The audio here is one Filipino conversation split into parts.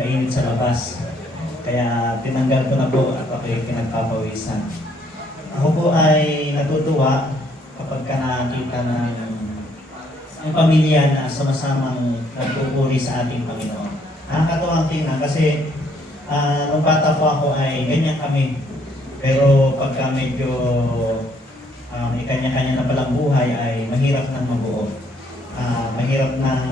mainit sa labas. Kaya tinanggal ko na po at ako'y pinagpapawisan. Ako po ay natutuwa kapag ka nakakita ng ang pamilya na sumasamang nagpupuri sa ating Panginoon. Nakakatuwang tingnan kasi nung bata po ako ay ganyan kami. Pero pagka medyo may kanya-kanya na palang buhay ay mahirap nang mabuo. Mahirap nang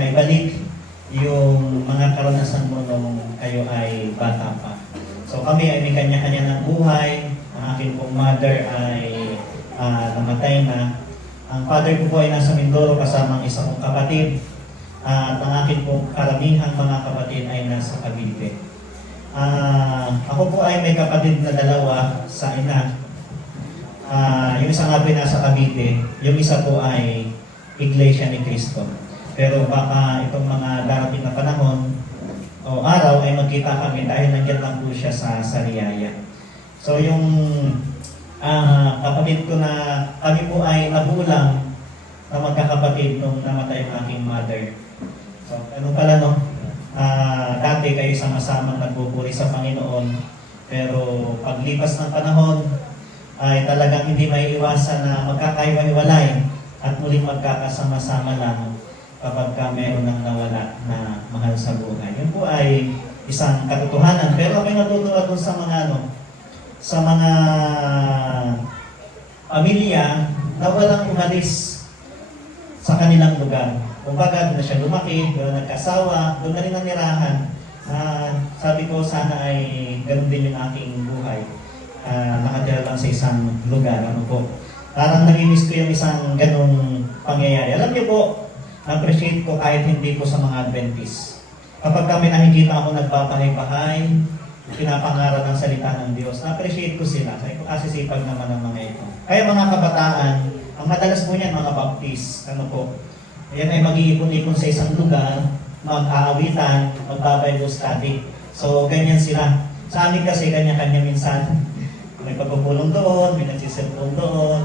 maibalik yung mga karanasan mo nung kayo ay bata pa. So kami ay may kanya-kanya ng buhay. Ang aking pong mother ay namatay na. Ang father ko po ay nasa Mindoro kasama ang isa kong kapatid. At ang aking pong karamihang mga kapatid ay nasa Cavite. Ako po ay may kapatid na dalawa sa ina. Yung isa nga po ay nasa Cavite, yung isa po ay Iglesia ni Cristo. Pero baka itong mga darating na panahon o araw ay magkita kami dahil nandiyan lang po siya sa Sariaya. So yung kapatid ko na kami po ay nabulang na magkakapatid nung namatay ang aking mother. So ano pala no? Dati kayo sama-samang nagpupuri sa Panginoon, pero paglipas ng panahon ay talagang hindi may iwasan na magkakaiwa-iwalay at muling magkakasama-sama lang kapag ka meron ng nawala na mahal sa buhay. Yun po ay isang katotohanan. Pero ako'y natutuwa dun sa mga sa mga pamilya na walang umalis sa kanilang lugar. Kumbaga, doon na siya lumaki, doon nagkasawa, doon na rin nanirahan. Sabi ko, sana ay ganun din yung aking buhay. Nakatira lang sa isang lugar. Ano po? Parang nami-miss ko yung isang ganung pangyayari. Alam niyo po, appreciate ko kahit hindi po sa mga Adventist. Kapag kami nakikita ako nagpapahay-pahay, pinapangaral ng salita ng Diyos, na-appreciate ko sila. Kasi sipag naman ng mga ito. Kaya mga kabataan, ang madalas po niyan, mga Baptist, ano po, yan ay mag-iipon-ipon sa isang lugar, mag-aawitan, mag-Bible study. So, ganyan sila. Sa amin kasi, kanya-kanya minsan. May pagpupulong doon, may nagsiselfon doon.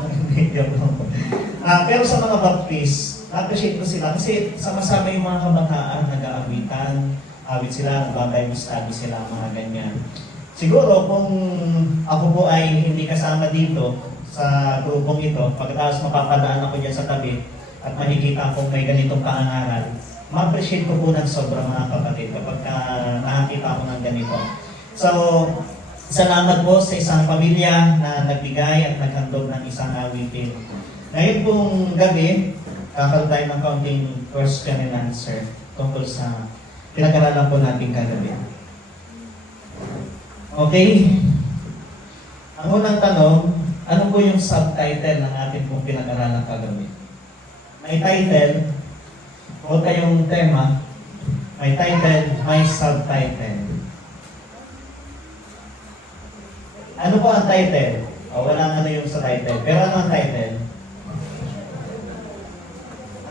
Pero sa mga Baptist, na-appreciate ko sila kasi sama-sama yung mga kabataan, nag-aawitan, awit sila, nag-Bible study sila, mga ganyan. Siguro kung ako po ay hindi kasama dito sa grupong ito, pagkatapos mapapadaan ako dyan sa tabi at makikita kung may ganitong kaangaral, ma-appreciate ko po ng sobra mga kapatid kapag nakakita ko ng ganito. So, salamat po sa isang pamilya na nagbigay at naghandog ng isang awitin. Ngayon pong gabi, kakaroon tayo ng kaunting question and answer tungkol sa pinag-aralan po natin kagabi. Okay? Ang unang tanong, ano po yung subtitle ng ating pong pinag-aralan kagabi? May title, o kayong tema, may title, may subtitle. Ano po ang title? O walang ano yung sa title. Pero ano ang title?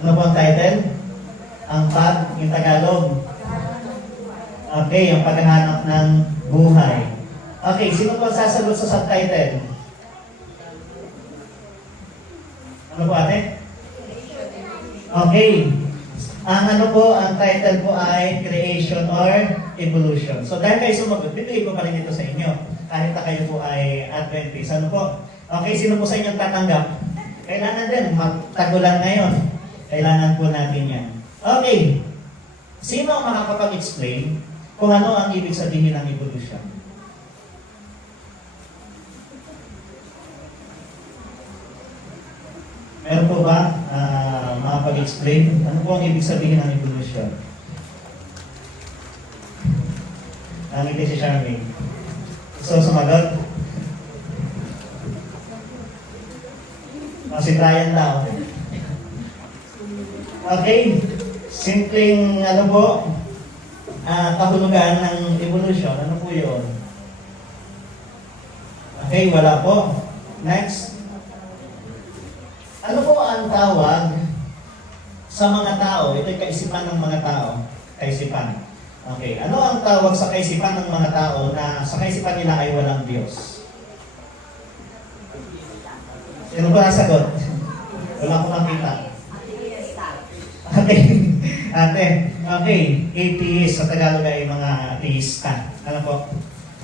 Ano po ang title? Yung Tagalog. Okay, ang paghahanap ng buhay. Okay, sino po ang sasagot sa subtitle? Ano po ate? Okay. Ang ano po, ang title po ay Creation or Evolution. So dahil kayo sumagot, bibigay ko pa rin ito sa inyo. Kahit na kayo po ay Adventist. Ano po? Okay, sino po sa inyong tatanggap? Kailangan din, magtagulan ngayon. Kailangan po natin yan. Okay. Sino ang makakapag-explain kung ano ang ibig sabihin ng evolution? Meron po ba makapag-explain? Ano po ang ibig sabihin ng evolution? Nangiti si Charmaine. So, sumagot? Si Brian daw. Okay. Simpleng, ano po, kahulugan ng evolution. Ano po yun? Okay, wala po. Next. Ano po ang tawag sa mga tao? Ito'y kaisipan ng mga tao. Kaisipan. Okay. Ano ang tawag sa kaisipan ng mga tao na sa kaisipan nila ay walang Diyos? Sino ba nasagot? Wala ko nakita. Okay. Ate, okay, atheist sa Tagalog ay mga ateista. Ano po?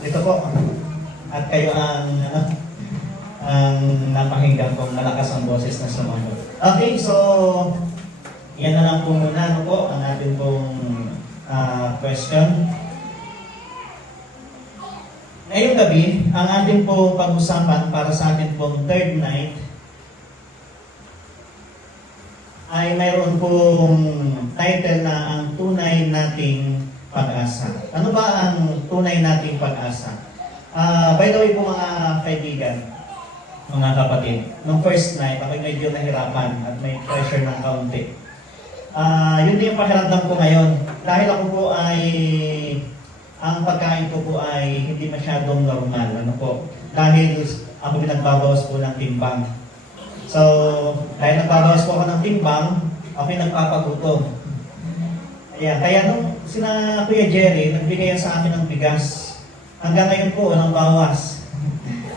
Ito po. At kayo ang napakinggan kong malakas ang boses na sumunod. Okay, so yan na lang po muna ano po, ang ating pong question. Ngayong gabi, ang ating pong pag-usapan para sa ating pong third night ay mayroon pong title na ang tunay nating pag-asa. Ano ba ang tunay nating pag-asa? By the way po mga kaibigan, mga kapatid, nung first night, ako medyo nahirapan at may pressure ng kaunti. Yun din yung pakiramdam ko ngayon. Dahil ako po ay, ang pagkain ko po ay hindi masyadong normal. Ano po? Dahil ako pinagbabawas po ng timbang. So, dahil nagbabawas po ako ng timbang, ako'y nagpapagutom. Ayan, kaya nung sina Kuya Jerry, nagbigay yan sa akin ng bigas. Hanggang ngayon po, walang bawas.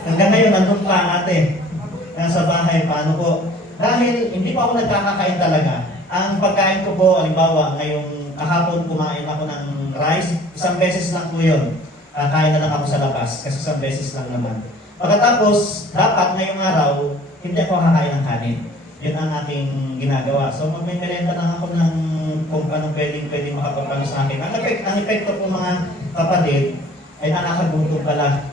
Hanggang ngayon, nandun pa ate. Nasa bahay, paano po? Dahil hindi pa ako nagkakakain talaga. Ang pagkain ko po, halimbawa, ngayong kahapon kumain ako ng rice, isang beses lang po yun. Kain na lang ako sa labas, kasi isang beses lang naman. Pagkatapos, dapat ngayong araw, hindi ako kakain ng kanin. Yun ang aking ginagawa. So, magme-merenda lang ako ng kung anong pwedeng makapagpano sa akin. Ang epekto po mga kapatid, ay nakakagutom pala.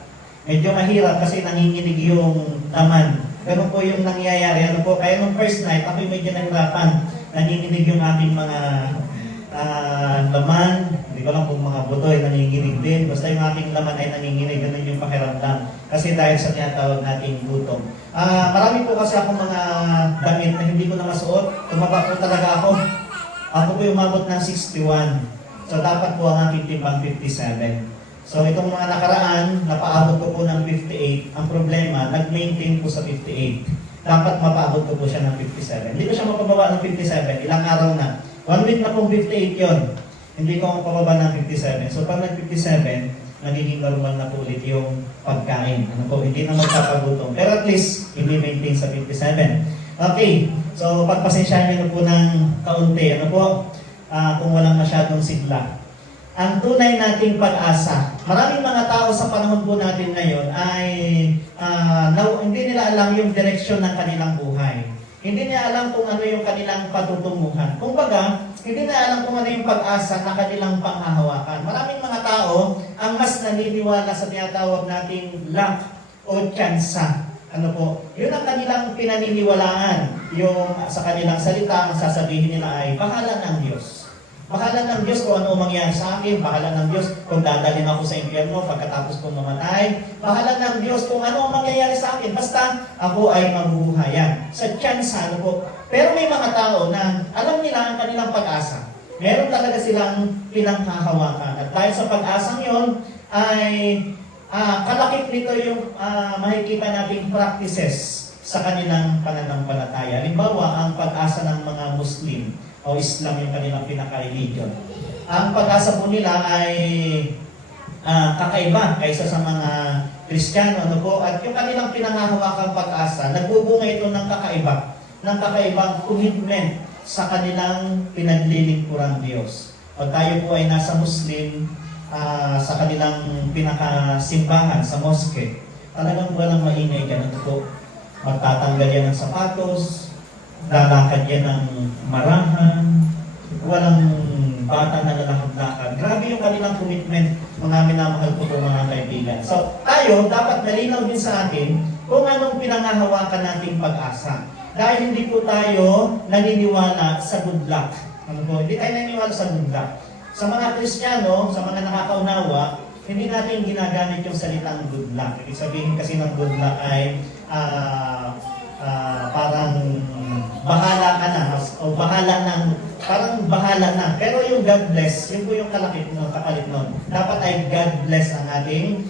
Medyo mahirap kasi nanginginig yung laman. Ganun po yung nangyayari. Ano po? Kaya nung first night, ako medyo nahirapan. Nanginginig yung ating mga laman. Hindi ko lang kung mga buto ay nanginginig din. Basta yung aking laman ay nanginginig. Ganun yung pakiramdam. Kasi dahil sa tinatawag nating gutom. Marami po kasi akong mga damit na hindi ko na masuot. Tumaba po talaga ako. Ako po umabot ng 61. So dapat po ang aking timbang 57. So itong mga nakaraan, napaabot ko po ng 58. Ang problema, nag-maintain po sa 58. Dapat mapaabot ko po siya ng 57. Hindi ko siya mapababa ng 57. Ilang araw na. 1 week na pong 58 yon. Hindi ko mapababa ng 57. So pag nag-57, nagiging normal na po ulit yung pagkain. Ano po, hindi na magpapagutom. Pero at least, hindi maintain sa 57. Okay, so pagpasensyahan niyo po ng kaunti. Ano po, kung walang masyadong sigla. Ang tunay nating pag-asa. Maraming mga tao sa panahon po natin ngayon ay hindi nila alam yung direksyon ng kanilang buhay. Hindi nila alam kung ano yung kanilang patutunguhan. Kumbaga, hindi nila alam kung ano yung pag-asa na kanilang panghahawakan. Maraming mga tao ang mas naniniwala sa tinatawag nating luck o tsansa. Ano po? Yun ang kanilang pinaniniwalaan. Yung sa kanilang salita, ang sasabihin nila ay, bahala ng Diyos. Bahala ng Diyos kung ano mangyari sa akin. Bahala ng Diyos kung dadalhin ako sa impyerno pagkatapos kong mamatay. Bahala ng Diyos kung ano ang mangyayari sa akin. Basta ako ay mabubuhayan. Sa tsansa, ano po. Pero may mga tao na alam nila ang kanilang pag-asa. Meron talaga silang pinanghahawakan. At dahil sa pag-asang yon ay kalakip nito yung makikita nating practices sa kanilang pananampalataya. Halimbawa, ang pag-asa ng mga Muslim o Islam yung kanilang pinaka-religion. Ang pag-asa po nila ay kakaiba kaysa sa mga Kristiyano. Ano po? At yung kanilang pinangahawakang pag-asa, nagbubunga ito ng kakaiba, ng kakaibang commitment sa kanilang pinaglilingkurang Diyos. Pag tayo po ay nasa Muslim, sa kanilang pinakasimbahan, sa mosque, talagang walang maingay dyan. Ano po? Magtatanggal yan ng sapatos, lalakad yan ng marahan, walang bata na lalakad-lakad. Grabe yung kanilang commitment, mga minamahal ko po mga kaibigan. So, tayo, dapat malinaw din sa atin kung anong pinangahawakan nating pag-asa. Dahil hindi po tayo naniniwala sa good luck. Ano po? Hindi tayo naniniwala sa good luck. Sa mga Kristiyano, sa mga nakakaunawa, hindi natin ginagamit yung salitang good luck. Ibig sabihin kasi ng good luck ay parang bahala ka na, o bahala ng, parang bahala na. Pero yung God bless, yun po yung kalakip nun, kapalit nun. Dapat ay God bless ang ating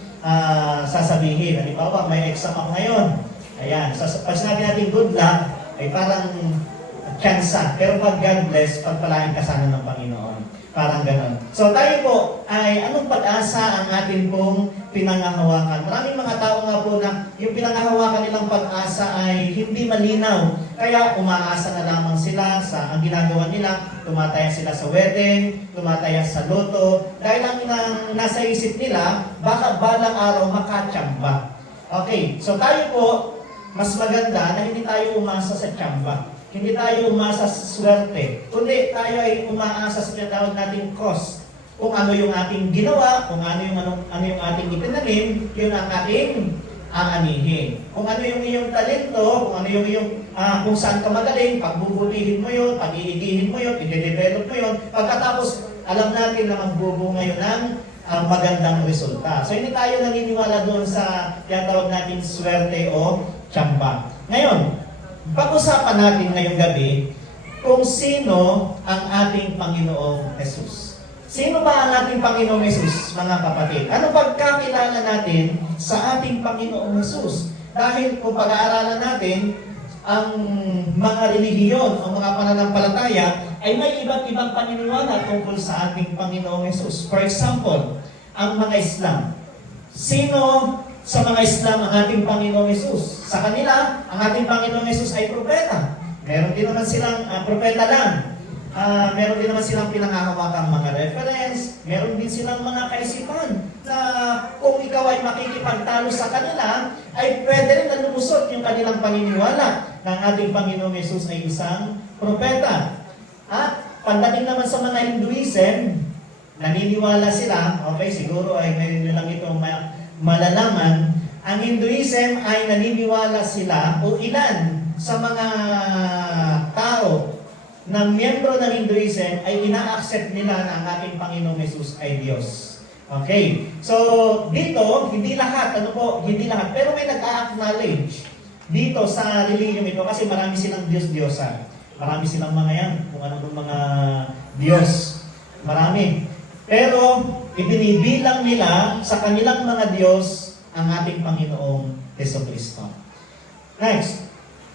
sasabihin. Halimbawa, may exam ako ngayon. Ayan, pag sinabi natin good luck, ay parang tsansa. Pero pag God bless, pagpalain ka sana ng Panginoon. Parang gano'n. So tayo po ay anong pag-asa ang atin pong pinangahawakan? Maraming mga tao nga po na yung pinangahawakan nilang pag-asa ay hindi malinaw. Kaya umaasa na lamang sila sa ang ginagawa nila. Tumataya sila sa wedding, tumataya sa loto. Dahil ang nasa isip nila, baka balang araw makatsamba. Okay, so tayo po, mas maganda na hindi tayo umasa sa tsamba. Hindi tayo umasa sa swerte, kundi tayo ay umaasa sa tinatawag nating cost. Kung ano yung ating ginawa, kung ano yung ating itinanim, yun ang ating aanihin. Kung ano yung iyong talento, kung ano yung iyong kung saan ka magaling, pagbubutihin mo yun, pag-iigihin mo yun, i-develop mo yun. Pagkatapos, alam natin na magbubunga yun ng magandang resulta. So hindi tayo naniniwala doon sa tinatawag nating swerte o tsamba. Ngayon, pag-usapan natin ngayong gabi kung sino ang ating Panginoong Jesus. Sino ba ang ating Panginoong Jesus, mga kapatid? Ano pagkakilala natin sa ating Panginoong Jesus? Dahil kung pag-aaralan natin, ang mga relihiyon o mga pananampalataya ay may iba't ibang paniniwala tungkol sa ating Panginoong Jesus. For example, ang mga Islam. Sino sa mga Islam ang ating Panginoong Jesus? Sa kanila, ang ating Panginoong Jesus ay propeta. Meron din naman silang propeta lang. Meron din naman silang pinangahawakang mga reference. Meron din silang mga kaisipan na kung ikaw ay makikipagtalo sa kanila, ay pwede rin na lumusot yung kanilang paniniwala na ang ating Panginoong Jesus ay isang propeta. At pagdating naman sa mga Hinduism, naniniwala sila, okay, siguro ay ngayon lang ito malalaman, ang Hinduism ay naniniwala sila o ilan sa mga tao na miyembro ng Hinduism ay ina-accept nila na ang ating Panginoong Jesus ay Diyos. Okay. So, dito, hindi lahat, hindi lahat, pero may nag-a-acknowledge dito sa religion ito kasi marami silang Diyos-Diyosan. Marami silang mga yan, kung ano mga Diyos. Marami. Pero, ibinibilang nila sa kanilang mga Diyos ang ating Panginoong Jesucristo. Next,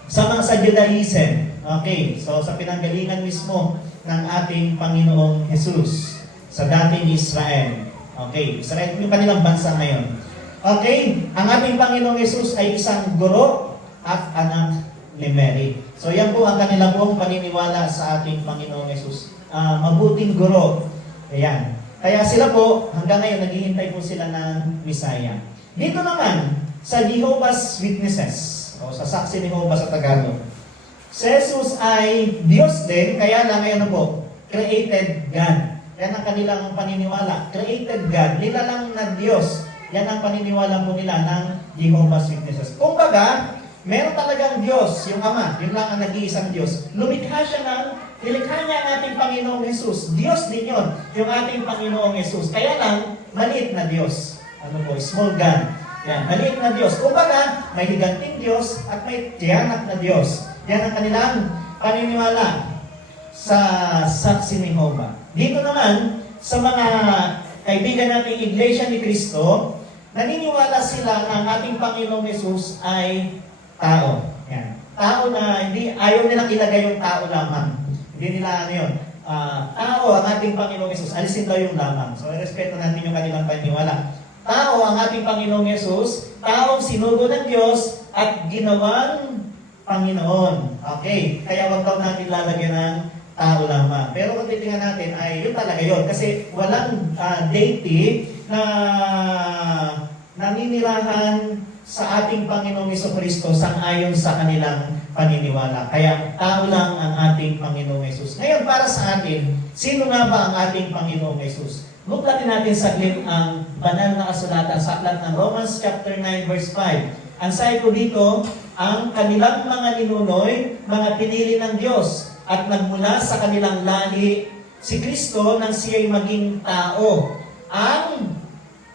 sa Judaism. Okay, so sa pinanggalingan mismo ng ating Panginoong Jesus sa dating Israel. Okay, Israel yung kanilang bansa ngayon. Okay, ang ating Panginoong Jesus ay isang guro at anak ni Mary. So yan po ang kanila pong paniniwala sa ating Panginoong Jesus. Mabuting guro. Ayan. Kaya sila po, hanggang ngayon, naghihintay po sila ng Messiah. Dito naman, sa Jehovah's Witnesses, o sa Saksi ni Jehovah sa Tagalog, si Jesus ay Diyos din, kaya lang ngayon po, created God. Yan ang kanilang paniniwala. Created God, nilalang na Diyos. Yan ang paniniwala po nila ng Jehovah's Witnesses. Kumbaga, meron talagang Diyos, yung Ama, yun lang ang nag-iisang Diyos. Nilikha niya ang ating Panginoong Jesus. Diyos din yun, yung ating Panginoong Jesus. Kaya lang, maliit na Diyos. Small God. Yan, maliit na Diyos. Kumbaga, may higanting Diyos at may tiyanak na Diyos. Yan ang kanilang paniniwala sa Saksi ni Jehovah. Dito naman, sa mga kaibigan nating Iglesia ni Cristo, naniniwala sila na ang ating Panginoong Jesus ay tao. Yan. Tao na ayaw nilang ilagay yung tao lamang. Hindi nila yun. Tao ang ating Panginoong Jesus. Alisin daw yung lamang. So, respeto natin yung kanilang paniniwala. Tao ang ating Panginoong Jesus. Taong sinugo ng Diyos at ginawang Panginoon. Okay. Kaya wag daw natin lalagyan ng tao lamang. Pero kung titingnan natin, ay yun talaga yun. Kasi walang deity na naninirahan sa ating Panginoong Jesucristo sang-ayon sa kanilang paniniwala. Kaya tao lang ang ating Panginoong Jesus. Ngayon, para sa atin, sino nga ba ang ating Panginoong Jesus? Buklatin natin saglit ang banal na kasulatan sa aklat ng Romans chapter 9 verse 5. Ang sabi po dito, ang kanilang mga ninunoy, mga pinili ng Diyos, at nagmula sa kanilang lahi si Kristo nang siya'y maging tao.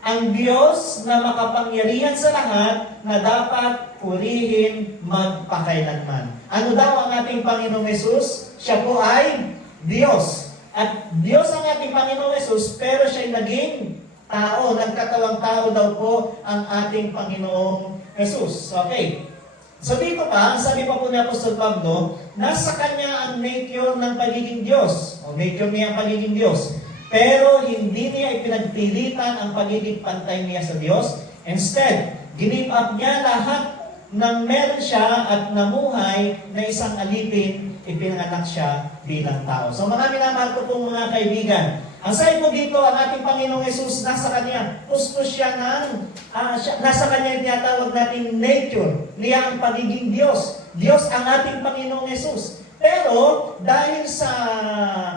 Ang Diyos na makapangyarihan sa lahat na dapat purihin magpakailanman. Ano daw ang ating Panginoong Jesus? Siya po ay Diyos. At Diyos ang ating Panginoong Jesus, pero siya'y naging tao. Nagkatawang tao daw po ang ating Panginoong Jesus. Okay. So dito pa, sabi pa po ni Apostol Pablo, nasa Kanya ang nature ng pagiging Diyos. O nature niya ang pagiging Diyos. Pero hindi niya ipinagpilitan ang pagiging pantay niya sa Diyos. Instead, give up niya lahat ng meron siya at namuhay na isang alipin, ipinanganak siya bilang tao. So mga minamahal ko pong mga kaibigan, ang sabi po dito, ang ating Panginoong Yesus, nasa Kanya, gusto siya nasa Kanya yung tinatawag nating nature, niya ang pagiging Diyos. Diyos ang ating Panginoong Yesus. Pero, dahil sa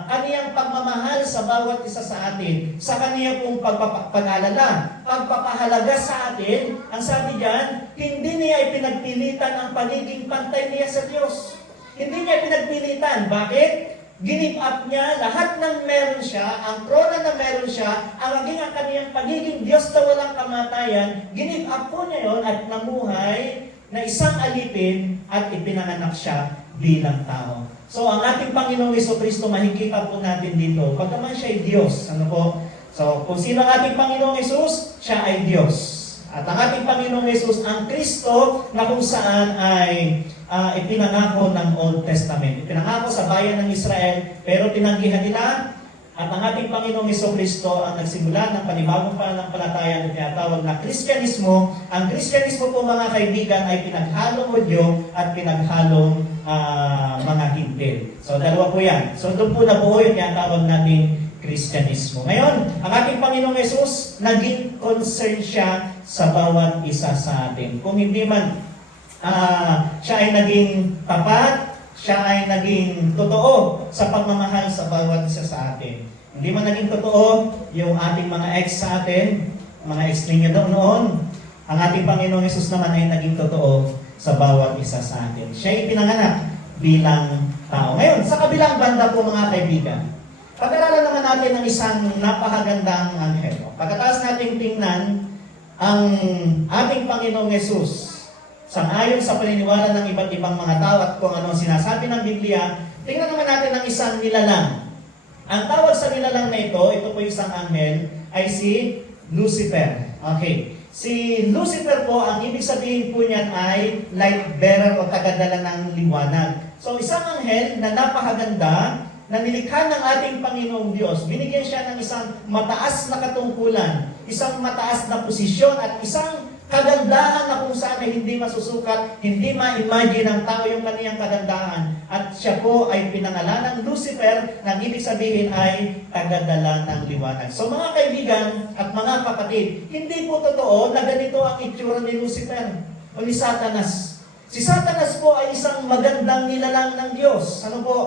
Kaniyang pagmamahal sa bawat isa sa atin, sa Kaniyang pong pagpapalala, pagpapahalaga sa atin, ang sabi diyan, hindi niya ipinagpilitan ang pagiging pantay niya sa Diyos. Hindi niya ipinagpilitan. Bakit? Give up niya lahat ng meron siya, ang krona na meron siya, ang maging ang kaniyang pagiging Diyos na walang kamatayan, give up po niya yon at namuhay na isang alipin at ipinanganak siya bilang tao. So, ang ating Panginoong Jesucristo, makikita po natin dito, pagkaman siya ay Diyos. Ano po? So, kung sino ang ating Panginoong Jesus, siya ay Diyos. At ang ating Panginoong Jesus, ang Kristo, na kung saan ay ipinangako ng Old Testament. Ipinangako sa bayan ng Israel, pero tinanggihan nila. At ang ating Panginoong Jesucristo ang nagsimula ng panibagong pananampalataya na tinatawag na Kristyanismo. Ang Kristyanismo po mga kaibigan ay pinaghalong Hudyo at pinaghalong mga Hintil. So dalawa po yan. So doon po nabuo yung tinatawag nating Kristyanismo. Ngayon, ang ating Panginoong Yesus, naging concern siya sa bawat isa sa atin. Kung hindi man siya ay naging tapat, siya ay naging totoo sa pagmamahal sa bawat isa sa atin. Hindi man naging totoo yung ating mga ex sa atin, mga ex ninyo noon, ang ating Panginoong Yesus naman ay naging totoo sa bawat isa sa atin. Siya ay pinanganak bilang tao. Ngayon, sa kabilang banda po mga kaibigan, pag-aralan naman natin ng isang napakagandang anghel. Pagkatapos nating tingnan ang ating Panginoong Yesus, sangayon sa paniniwala ng iba't ibang mga tao at kung ano sinasabi ng Biblia, tingnan naman natin ang isang nilalang. Ang tawag sa nilalang na ito po isang anghel, ay si Lucifer. Okay. Si Lucifer po, ang ibig sabihin po niyan ay light bearer o tagadala ng liwanag. So isang anghel na napakaganda, na nilikha ng ating Panginoong Diyos, binigyan siya ng isang mataas na katungkulan, isang mataas na posisyon at isang kagandahan na kung saan ay hindi masusukat, hindi ma-imagine ng tao yung kaniyang kagandahan. At siya po ay pinangalan ng Lucifer, na ibig sabihin ay tagadala ng liwanag. So mga kaibigan at mga kapatid, hindi po totoo na ganito ang itsura ni Lucifer o ni Satanas. Si Satanas po ay isang magandang nilalang ng Diyos. Ano po?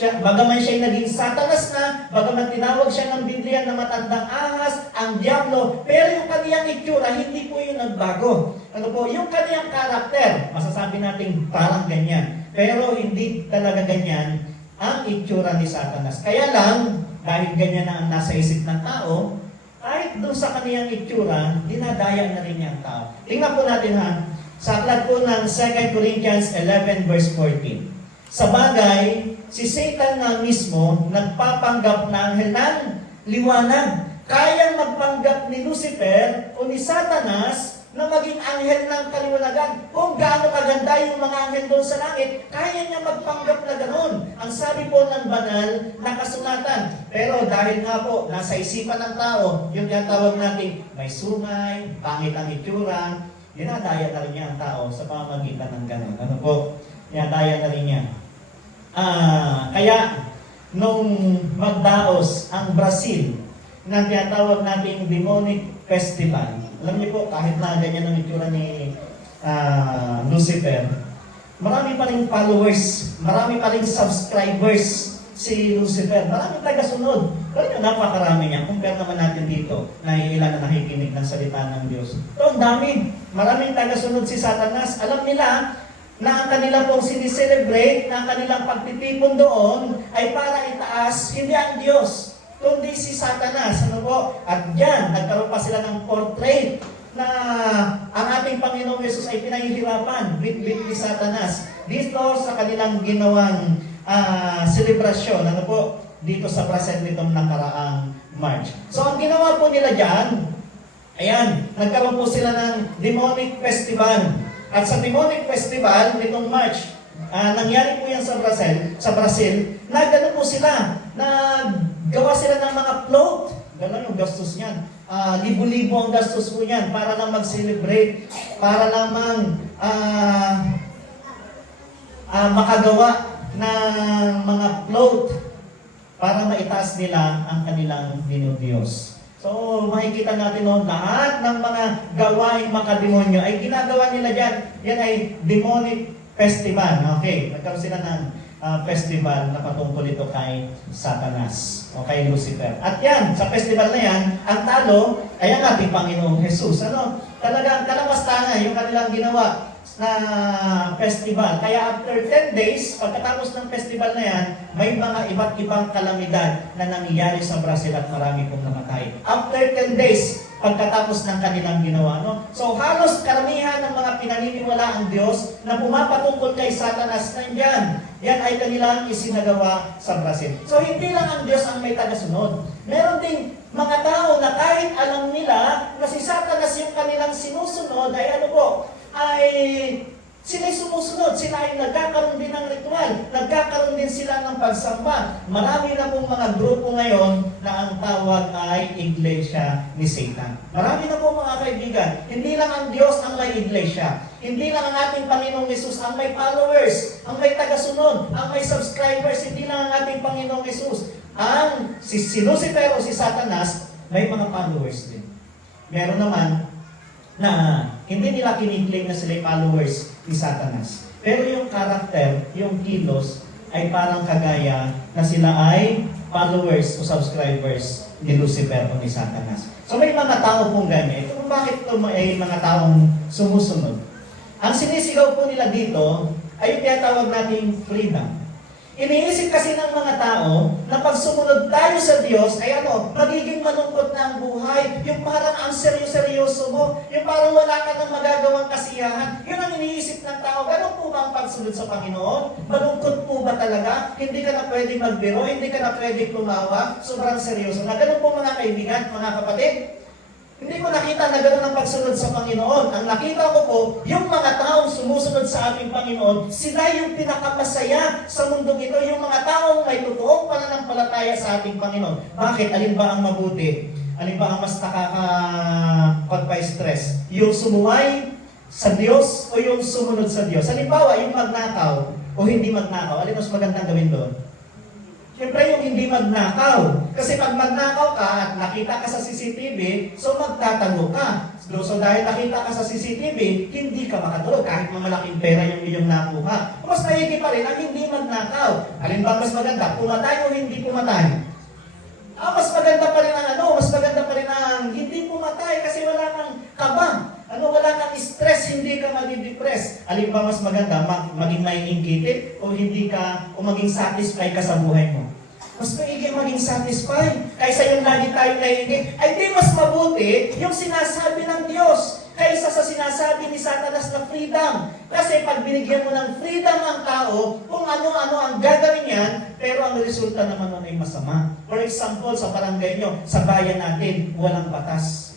Bagaman siya'y naging Satanas na, bagaman tinawag siya ng Biblia na matandang ahas, ang Diablo, pero yung kaniyang itsura, hindi po yung nagbago. Ano po? Yung kaniyang karakter, masasabi natin parang ganyan. Pero hindi talaga ganyan ang itsura ni Satanas. Kaya lang, dahil ganyan na ang nasa isip ng tao, kahit doon sa kaniyang itsura, dinadaya na rin niya ang tao. Tingnan po natin sa aklat po ng 2 Corinthians 11 verse 14. Sa bagay, si Satan na mismo nagpapanggap na anghel ng liwanag. Kayang magpanggap ni Lucifer o ni Satanas na maging anghel ng kaliwanagan. Kung gaano kaganda yung mga anghel doon sa langit, kaya niya magpanggap na gano'n. Ang sabi po ng banal na kasulatan. Pero dahil nga po, nasa isipan ng tao, yung tinatawag natin, may sungay, pangit ang itsura, dinadaya na rin niya ang tao sa pamamagitan ng gano'n. Ano po? Dinadaya na rin niya. Kaya, nung magdaos ang Brazil, ng tinatawag nating demonic festival, alam niyo po, kahit na ganyan ang itsura ni Lucifer, marami pa rin followers, marami pa rin subscribers si Lucifer, marami taga-sunod. Pero napakarami niya, compare naman natin dito, na ilan na nakikinig ng salita ng Diyos. Ito, ang dami, maraming taga-sunod si Satanas. Alam nila, na ang kanila pong sinicelebrate, na ang kanilang pagtitipon doon ay para itaas, hindi ang Diyos, kundi si Satanas. Ano po? At yan, nagkaroon pa sila ng portrait na ang ating Panginoong Yesus ay pinahihirapan, bit-bit ni Satanas. Dito sa kanilang ginawang selebrasyon, ano po? Dito sa Brazil nitong nakaraang March. So ang ginawa po nila dyan, ayan, nagkaroon po sila ng demonic festival. At sa demonic festival nitong March, nangyari po yan sa Brazil, nagano po sila, Gawa sila ng mga float. Ganun yung gastos niyan. Libo-libo ang gastos po niyan para lang mag-celebrate, para lamang makagawa ng mga float para maitaas nila ang kanilang dinudiyos. So, makikita natin noon, lahat ng mga gawaing makademonyo ay ginagawa nila dyan. Yan ay demonic festival. Okay, nagkaroon sila ng festival na patungkol ito kay Satanas o kay Lucifer. At yan, sa festival na yan, ang talo ay ang ating Panginoong Jesus. Ano? Talagang kalamastahan yung kanilang ginawa na festival. Kaya after 10 days, pagkatapos ng festival na yan, may mga iba't ibang kalamidad na nangyayari sa Brazil at marami pong namatay. After 10 days, pagkatapos ng kanilang ginawa. No? So halos karamihan ng mga pinaniniwala ang Diyos na pumapatungkol kay Satanas nandyan. Yan ay kanilang isinagawa sa Brazil. So hindi lang ang Diyos ang may tagasunod. Meron ding mga tao na kahit alam nila na si Satanas yung kanilang sinusunod ay ano po, ay sila'y sumusunod, sila ay nagkakaroon din ng ritual, nagkakaroon din sila ng pagsamba. Marami na pong mga grupo ngayon na ang tawag ay Iglesia ni Satan. Marami na po mga kaibigan, hindi lang ang Diyos ang may iglesia, hindi lang ang ating Panginoong Yesus ang may followers, ang may tagasunod, ang may subscribers, hindi lang ang ating Panginoong Yesus. Si Lucifer o si Satanas, may mga followers din. Meron naman na hindi nila kiniklaim na sila followers ni Satanas. Pero yung karakter, yung kilos, ay parang kagaya na sila ay followers o subscribers ni Lucifer o ni Satanas. So may mga tao pong ganyan. Ito kung bakit ito ay mga taong sumusunod. Ang sinisigaw po nila dito ay yung tinatawag nating freedom. Iniisip kasi ng mga tao na pag sumunod tayo sa Diyos, ay magiging malungkot na ang buhay. Yung parang ang seryoso mo, yung parang wala ka nang magagawang kasiyahan. Yun ang iniisip ng tao. Ganun po ba ang pagsunod sa Panginoon? Malungkot po ba talaga? Hindi ka na pwede magbiro, hindi ka na pwede tumawa, sobrang seryoso na. Ganun po mga kaibigan, mga kapatid. Hindi ko nakita na gano'n ang pagsunod sa Panginoon. Ang nakita ko po, yung mga taong sumusunod sa ating Panginoon, sila yung pinakamasaya sa mundong ito. Yung mga taong may totoong pananampalataya sa ating Panginoon. Bakit? Alin ba ang mabuti? Alin ba ang mas nakaka-stress? Yung sumuway sa Diyos o yung sumunod sa Diyos? Halimbawa, yung magnakaw o hindi magnakaw, alin mas magandang gawin doon? Siyempre yung hindi magnakaw. Kasi pag magnakaw ka at nakita ka sa CCTV, so magtatago ka. So dahil nakita ka sa CCTV, hindi ka makatulog kahit malaking pera yung iyong nakuha. Mas maigi pa rin ang hindi magnakaw. Alin ba mas maganda? Pumatay o hindi pumatay? Mas maganda pa rin ang mas maganda pa rin ang hindi pumatay kasi wala kang kaba. Wala kang stress, hindi ka madidepress. Alin ba mas maganda? Maging maiinggitid o hindi ka, o maging satisfied ka sa buhay mo? Mas maigi maging satisfied kaysa yung lagi tayong naiingit. Ay di mas mabuti yung sinasabi ng Diyos kaysa sa sinasabi ni Satanas na freedom. Kasi pag binigyan mo ng freedom ang tao, kung ano-ano ang gagawin yan, pero ang resulta naman nun ay masama. For example, sa barangay nyo, sa bayan natin, walang batas.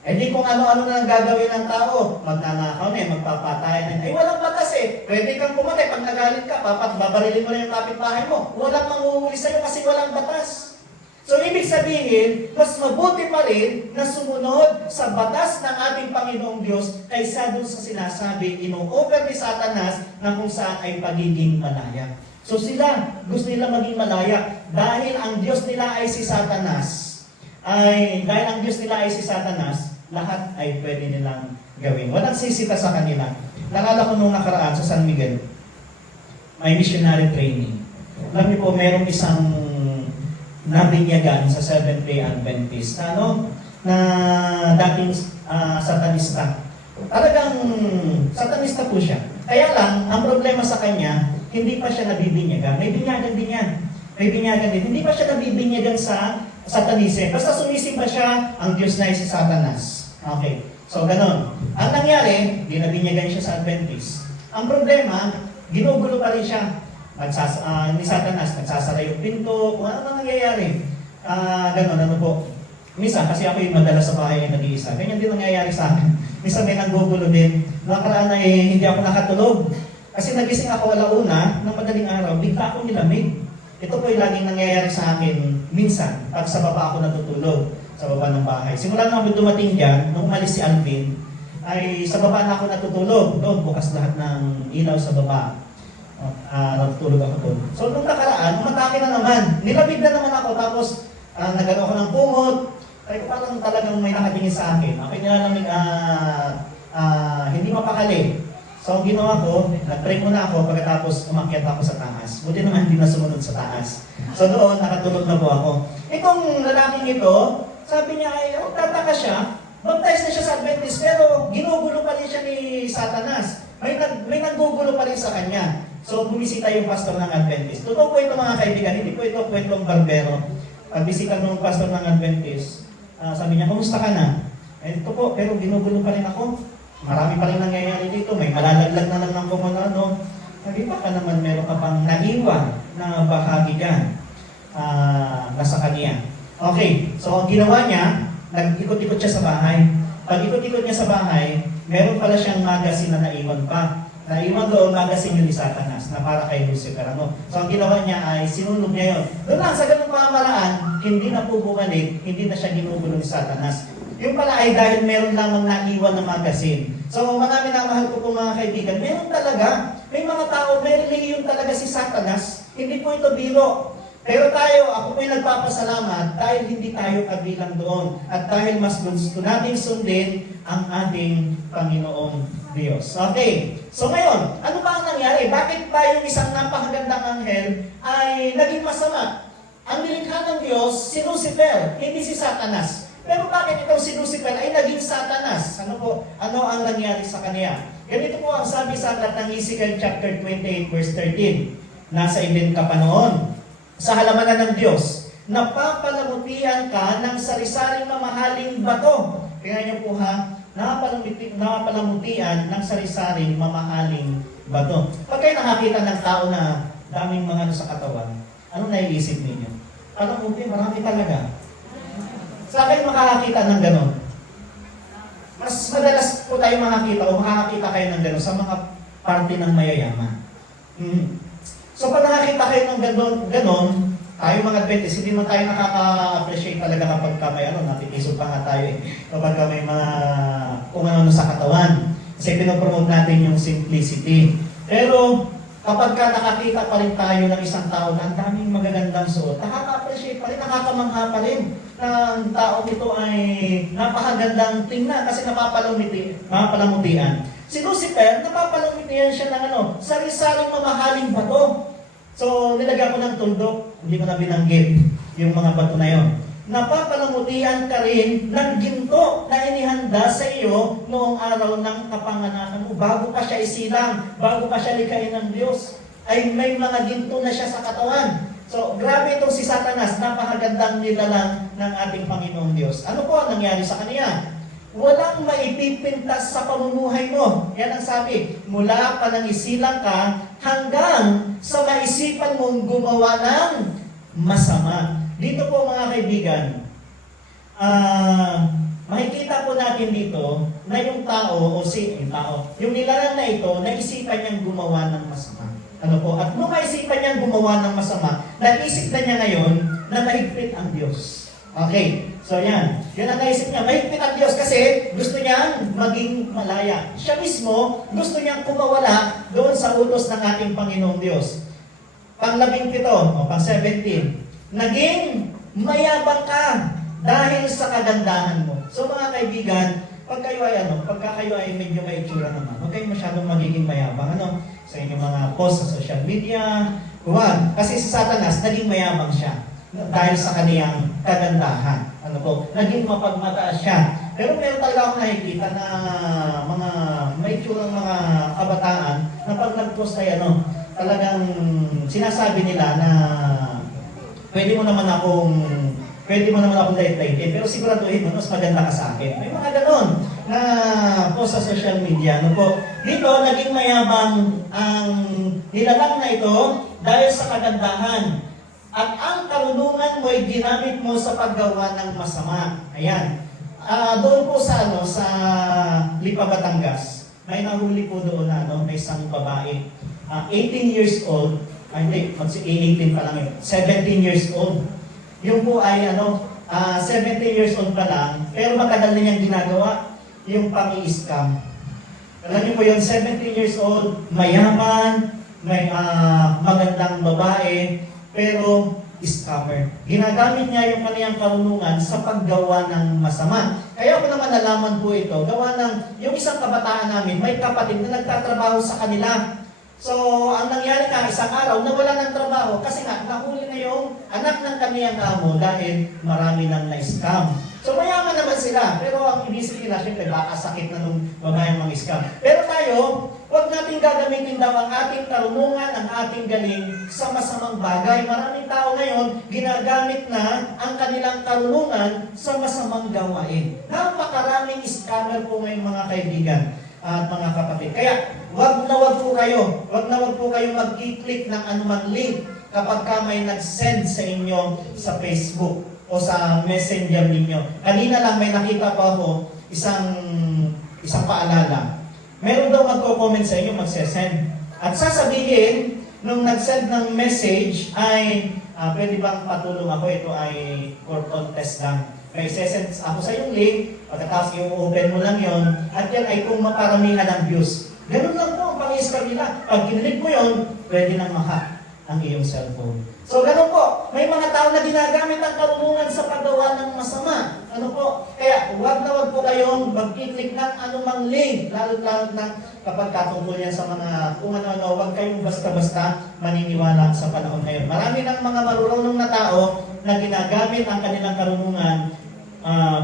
Hindi kung ano-ano na ang gagawin ng tao, magnanakaw na magpapatay na. Ay walang batas Pwede kang pumatay, pag nagalit ka, babarilin mo na yung kapitbahay mo. Walang manguhuli sa'yo kasi walang batas. So ibig sabihin, mas mabuti pa rin na sumunod sa batas ng ating Panginoong Diyos kaysa doon sa sinasabi, ino-offer ni Satanas na kung saan ay pagiging malaya. So sila, gusto nila maging malaya dahil ang Diyos nila ay si Satanas. Dahil ang Diyos nila ay si Satanas, lahat ay pwede nilang gawin. Walang sisita sa kanila. Nakala ko nung nakaraan sa San Miguel, may missionary training. Alam niyo po, merong isang nabinyagan sa Seventh-day Adventist na dating satanista. Talagang satanista po siya. Kaya lang, ang problema sa kanya, hindi pa siya nabibinyagan. May binyagan din yan. May binyagan din. Hindi pa siya nabibinyagan sa satanism. Basta sumisimba siya, ang Diyos na ay si Satanas. Okay. So, ganon. Ang nangyari, di nabinyagan siya sa Adventist. Ang problema, ginugulo pa rin siya. Ni Satanas, nagsasara yung pinto, kung ano nangyayari. Ganon, po. Minsan, kasi ako yung madalas sa bahay ay nag-iisa. Ganyan din nangyayari sa akin. Minsan may nanggugulo din. Nakaraan ay hindi ako nakatulog. Kasi nagising ako alauna, ng madaling araw, bigla akong nilamig. Ito po yung laging nangyayari sa akin minsan pag sa baba ako natutulog, sa baba ng bahay. Simula na ako dumating dyan, nung umalis si Alvin, ay sa baba na ako natutulog. Doon, bukas lahat ng ilaw sa baba. Natutulog ako doon. So, nung nakaraan, umatake na naman. Nilabig na naman ako, tapos nagano ako ng kumot. Ay, parang talagang may nakatingin sa akin. Ako nilalamig, hindi mapakali. So, ang ginawa ko, nag-pray muna ako, pagkatapos umakyat ako sa taas. Buti naman hindi na sumunod sa taas. So, doon, nakatulog na po ako. Itong lalaking ito, sabi niya ay, tataka siya, baptize na siya sa Adventist, pero ginugulo pa rin siya ni Satanas. May nanggugulo pa rin sa kanya. So, bumisita yung pastor ng Adventist. Totoo po ito mga kaibigan, hindi po ito kwentong barbero. Pagbisita ng pastor ng Adventist, sabi niya, kumusta ka na? Ito po, pero ginugulo pa rin ako. Marami pa rin nangyayari dito. May malalaglag na lang ng kung ano. Sabi, baka naman meron ka pang naiwan na bahagi dyan na sa kanya. Okay, so ang ginawa niya, nag-ikot-ikot siya sa bahay. Pag ikot-ikot niya sa bahay, meron pala siyang magazine na naiwan pa. Naiwan doon, magazine yun ni Satanas na para kay Lucifer. So ang ginawa niya ay sinunog niya yun. Doon lang, sa ganung pamamaraan, hindi na po bumalik, hindi na siya ginugulo ni Satanas. Yung pala ay dahil meron lamang naiwan na magazine. So mga minamahal ko po mga kaibigan, meron talaga. May mga tao, may religion talaga si Satanas. Hindi po ito biro. Pero tayo, ako po'y nagpapasalamat dahil hindi tayo kabilang doon. At dahil mas gusto natin sundin ang ating Panginoong Diyos. Okay, so ngayon, ano ba ang nangyari? Bakit ba yung isang napakagandang anghel ay naging masama? Ang nilikha ng Diyos, si Lucifer, hindi si Satanas. Pero bakit itong si Lucifer ay naging Satanas? Ano po? Ano ang nangyari sa kanya? Ganito po ang sabi sa aklat ng Ezekiel chapter 28 verse 13. Nasa Eden ka pa noon, sa halamanan ng Diyos, napapalamutian ka ng sari-saring mamahaling bato. Tingnan niyo po ha, napapalamutian ng sari-saring mamahaling bato. Pag kayo nakakita ng tao na daming mga ano sa katawan, ano naiisip ninyo? Palamuti, marami talaga. Sa akin makakakita ng gano'n. Mas madalas po tayo makakita o makakakita kayo ng gano'n sa mga parte ng mayayaman. So pag nakakita kayo ng gano'n, tayo mga Adventist, hindi man tayo nakaka-appreciate talaga kapag may natitisog pa nga tayo kapag may mga kung ano sa katawan. Kasi pinopromote natin yung simplicity. Pero kapag nakakita pa rin tayo ng isang tao na ang daming magagandang suot, nakaka-appreciate pa rin, nakakamangha pa rin na ang tao ito ay napakagandang tingnan kasi napapalamutian. Si Lucifer, napapalamutian siya ng sari-saring mamahaling bato. So, nilagyan ko ng tuldok, hindi ko na binanggit yung mga bato na yon. Napapalamutian ka rin ng ginto na inihanda sa iyo noong araw ng kapanganakan mo. Bago pa siya isilang, bago pa siya likhain ng Diyos, ay may mga ginto na siya sa katawan. So, grabe itong si Satanas, napakagandang nilalang ng ating Panginoong Diyos. Ano po ang nangyari sa kanya? Walang maipipintas sa pamumuhay mo. Yan ang sabi, mula pa nang isilang ka hanggang sa maisipan mong gumawa ng masama. Dito po mga kaibigan, makikita po natin dito na yung tao, yung nilalang na ito, naisipan niyang gumawa ng masama. Ano po? At nung maisipan niyang gumawa ng masama, naisip na niya ngayon na mahigpit ang Diyos. Okay, so yan. Yun ang naisip niya. Mahigpit ang Diyos kasi gusto niyang maging malaya. Siya mismo, gusto niyang kumawala doon sa utos ng ating Panginoong Diyos. Pang-17 o pang-17, naging mayabang ka dahil sa kagandahan mo. So mga kaibigan, pagka kayo ay medyo may itsura naman, huwag kayong masyadong magiging mayabang. Sa inyong mga post sa social media, huwag. Kasi si Satanas, naging mayabang siya dahil sa kaniyang kagandahan. Naging mapagmataas siya. Pero meron talaga akong nakikita na mga may itsurang mga kabataan na pag nag-post ay talagang sinasabi nila na pwede mo naman akong date-date, pero siguraduhin mo, mas maganda ka sa akin. May mga ganon na post sa social media. Dito, naging mayabang ang nilalang na ito dahil sa kagandahan. At ang karunungan mo ay ginamit mo sa paggawa ng masama. Ayan. Doon po sa Lipa, Batangas, may nahuli po doon may isang babae, 18 years old, hindi, 18 pa lang yun. 17 years old. Yung po ay 17 years old pa lang, pero matagal na niyang ginagawa yung pang-i-scam. Alam niyo po yun, 17 years old, mayaman, may magandang babae, pero scammer. Ginagamit niya yung kaniyang karunungan sa paggawa ng masama. Kaya ko naman nalaman po ito, gawa ng yung isang kabataan namin, may kapatid na nagtatrabaho sa kanila. So, ang nangyari nga, isang araw, nawala ng trabaho kasi nga, nahuli na yung anak ng kaniyang amo dahil marami nang na-scam. So, mayaman naman sila, pero ang inisip nila, syempre, baka sakit na nung babayang mga scam. Pero tayo, huwag natin gagamitin daw ang ating karunungan, ang ating galing sa masamang bagay. Maraming tao ngayon, ginagamit na ang kanilang karunungan sa masamang gawain. Napakaraming scammer po ngayon mga kaibigan at mga kapatid. Kaya, wag na wag po kayo mag-click ng anumang link kapag ka may nag-send sa inyo sa Facebook o sa messenger ninyo. Kanina lang may nakita pa ako isang paalala. Meron daw magko-comment sa inyo, magsesend. At sasabihin, nung nag-send ng message ay, pwede bang patulong ako? Ito ay for contest lang. May sesend ako sa yung link, pagkatapos i-open mo lang yon, at yan ay kung maparamihan ng views. Ganun lang po ang pang-i-scam nila. Pag kinilig mo yon, pwede nang mahack ang iyong cellphone. So ganun po, may mga tao na ginagamit ang karunungan sa paggawa ng masama. Ano po? Kaya huwag na huwag po kayong mag-click ng anumang link, lalo na kapag katungkol yan sa mga kung ano-ano, huwag kayong basta-basta maniniwala sa panahon ngayon. Marami ng mga marurunong na tao na ginagamit ang kanilang karunungan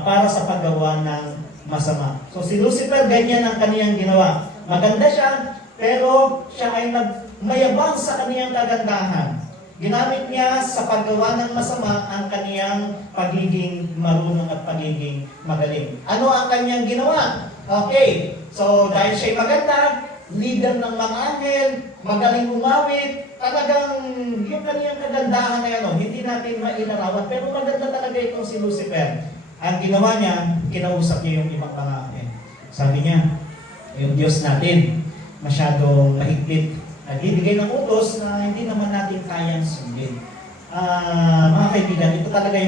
para sa paggawa ng masama. So si Lucifer, ganyan ang kaniyang ginawa. Maganda siya, pero siya ay mayabang sa kaniyang kagandahan. Ginamit niya sa paggawa ng masama ang kaniyang pagiging marunong at pagiging magaling. Ano ang kaniyang ginawa? Okay, so dahil siya'y maganda, leader ng mga anghel, magaling umawit, talagang yung kaniyang kagandahan na hindi natin mailarawan, pero maganda talaga itong si Lucifer. Ang ginawa niya, kinausap niya yung ibang mga anghel. Sabi niya, yung Diyos natin, masyadong mahigpit, nagbibigay ng utos na hindi naman natin kayang sundin. Mga kaibigan, ito talaga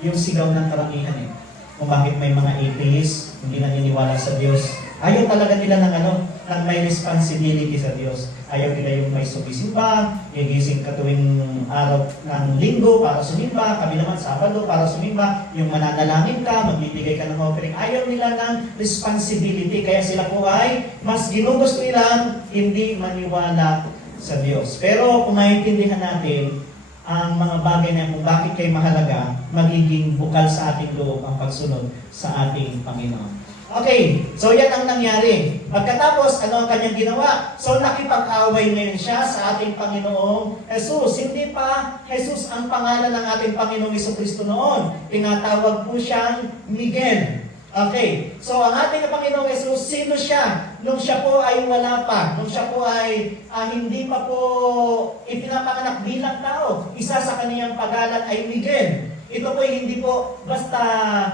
yung sigaw ng karamihan kung bakit may mga atheists, hindi naniniwala sa Diyos. Ayaw talaga nila ng may responsibility sa Diyos. Ayaw nila yung may sumisimba, gigising ka tuwing araw ng linggo para sumimba, kami naman Sabado para sumimba, yung mananalangin ka, magbibigay ka ng offering. Ayaw nila ng responsibility, kaya sila po ay mas ginugusto nilang hindi maniwala sa Diyos. Pero kung maintindihan natin, ang mga bagay na kung bakit kayo mahalaga, magiging bukal sa ating loob ang pagsunod sa ating Panginoon. Okay, so yan ang nangyari. Pagkatapos, ano ang kanyang ginawa? So nakipag-away ngayon siya sa ating Panginoong Jesus. Hindi pa Jesus ang pangalan ng ating Panginoong Jesucristo noon. Tinatawag po siyang Miguel. Okay, so ang ating Panginoong Jesus, sino siya? Nung siya po ay wala pa, nung siya po ay hindi pa po ipinapanganak bilang tao, isa sa kaniyang pagalan ay Miguel. Ito po hindi po basta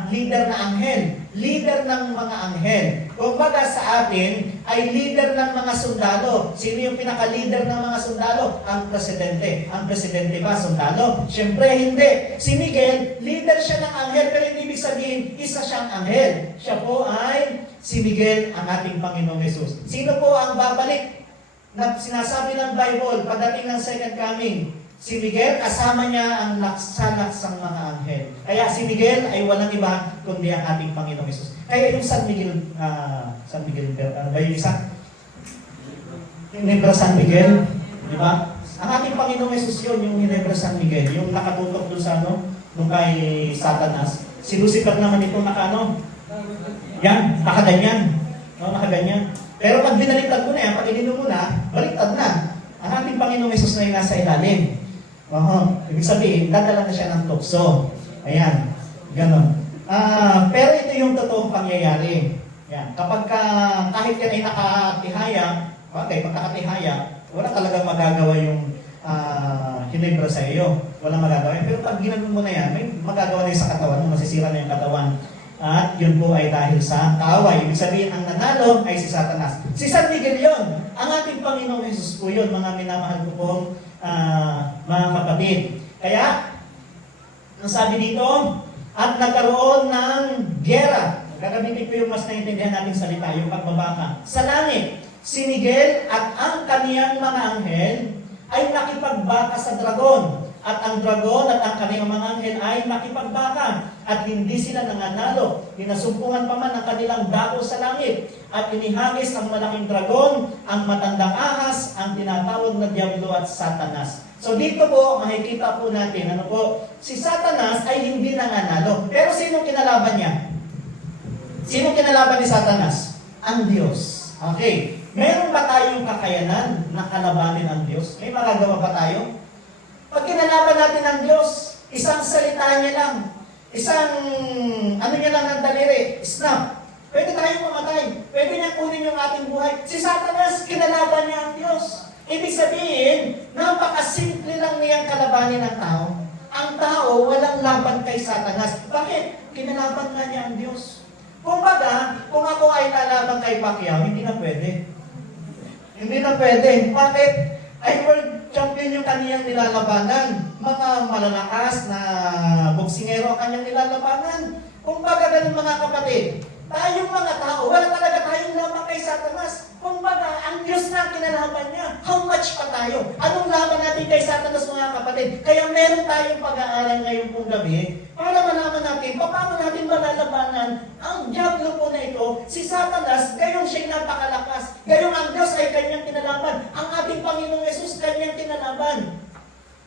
leader na anghel, leader ng mga anghel. Kumbaga sa atin ay leader ng mga sundalo. Sino yung pinaka-leader ng mga sundalo? Ang presidente. Ang presidente ba sundalo? Siyempre hindi. Si Miguel, leader siya ng anghel, pero hindi ibig sabihin isa siyang anghel. Siya po ay si Miguel, ang ating Panginoong Jesus. Sino po ang babalik na sinasabi ng Bible pagdating ng second coming? Si Miguel, kasama niya ang laksanaksang mga anghel. Kaya si Miguel ay walang iba kundi ang ating Panginoong Jesus. Kaya yung San Miguel, ano ba yung isa? Ginebra San Miguel, di ba? Ang ating Panginoong Jesus yun, yung Ginebra San Miguel, yung nakatutok doon sa nung kay Satanas. Si Lucifer naman ito yan, nakaganyan. Nakaganyan. Pero pag binaliktad mo na yan, pag ininom mo na, baliktad na. Ang ating Panginoong Jesus na yung nasa ilalim. Ibig sabihin, dadala na siya ng tukso. Ayan, ganon. Pero ito yung totoong pangyayari. Yan. Kapag kahit yan ay nakatihaya, pagkakatihaya, wala talagang magagawa yung hinibra sa iyo. Walang magagawa. Pero pag ginagawin mo na yan, may magagawa na yung sa katawan mo, masisira na yung katawan. At yun po ay dahil sa kaaway. Ibig sabihin, ang nanalo ay si Satanas. Si San Miguel yun. Ang ating Panginoong Jesus po yun, mga minamahal ko pong mga kapatid. Kaya, ang sabi dito, at nagkaroon ng gera. Gagamitin ko yung mas naintindihan natin salita, yung pagbabaka. Sa langit, si Miguel at ang kaniyang mga anghel ay nakipagbaka sa dragon. At ang dragon at ang kaniyang mga anghel ay nakipagbaka. At hindi sila nanganalo. Pinasumpungan pa man ang kanilang dako sa langit. At inihagis ang malaking dragon, ang matandang ahas, ang tinatawag na Diablo at Satanas. So dito po, makikita po natin, si Satanas ay hindi nanganalo. Pero sino kinalaban niya? Sino kinalaban ni Satanas? Ang Diyos. Okay. Meron ba tayong kakayanan na kalabanin ang Diyos? May magagawa ba tayo? Pag kinalaban natin ang Diyos, isang salita niya lang, isang niya lang ng daliri, snap. Pwede tayong mamatay. Pwede niya kunin yung ating buhay. Si Satanas, kinalaban niya ang Diyos. Ibig sabihin, napakasimple lang niyang kalabanin ng tao. Ang tao, walang laban kay Satanas. Bakit? Kinalaban nga niya ang Diyos. Kumbaga, kung ako ay lalaban kay Pacquiao, hindi na pwede. Hindi na pwede. Bakit? Ay world champion yung kaniyang nilalabanan. Mga malalakas na boksingero ang kanyang nilalabanan. Kumbaga ganun mga kapatid, tayong mga tao, wala talaga tayong laban kay Satanas. Kumbaga, ang Diyos na ang kinalaban niya. How much pa tayo? Anong laban natin kay Satanas mga kapatid? Kaya meron tayong pag-aaral ngayon pong gabi para malaman natin paano natin malalabanan ang Diablo po na ito, si Satanas, gayong siya'y napakalakas. Gayong ang Diyos ay kanyang kinalaban. Ang ating Panginoong Yesus kanyang kinalaban.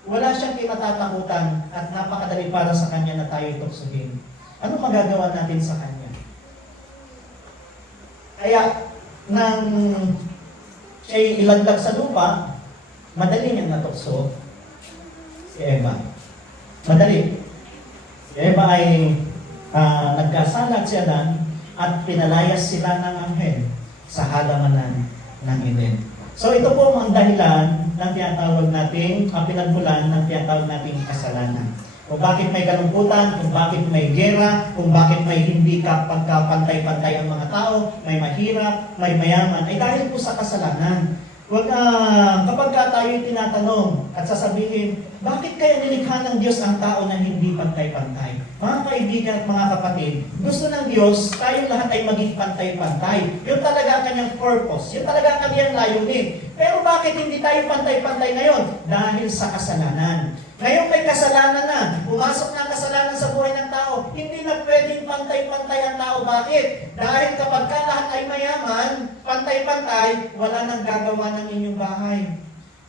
Wala siyang kinatatakutan at napakadali para sa kanya na tayo tuksohin. Ano magagawa natin sa kanya? Kaya, nang siya'y ilaglag sa lupa, madali niyang natukso si Eva. Madali. Si Eva ay nagkasala at si Adan at pinalayas sila ng anghel sa halamanan ng Eden. So ito po ang dahilan ng tinatawag nating pinagmulan ng tinatawag nating kasalanan. Kung bakit may kalungkutan, kung bakit may gera, kung bakit may hindi pagkapantay-pantay ang mga tao, may mahirap, may mayaman, ay dahil po sa kasalanan. Kapag tayo tinatanong at sasabihin, bakit kaya nilikha ng Diyos ang tao na hindi pantay-pantay? Mga kaibigan at mga kapatid, gusto ng Diyos, tayong lahat ay maging pantay-pantay. Yun talaga ang kanyang purpose. Yun talaga ang kanyang layunin. Pero bakit hindi tayo pantay-pantay ngayon? Dahil sa kasalanan. Ngayon may kasalanan na. Pumasok na ang kasalanan sa buhay ng tao. Hindi na pwedeng pantay-pantay ang tao. Bakit? Dahil kapag ka lahat ay mayaman, pantay-pantay, wala nang gagawa ng inyong bahay.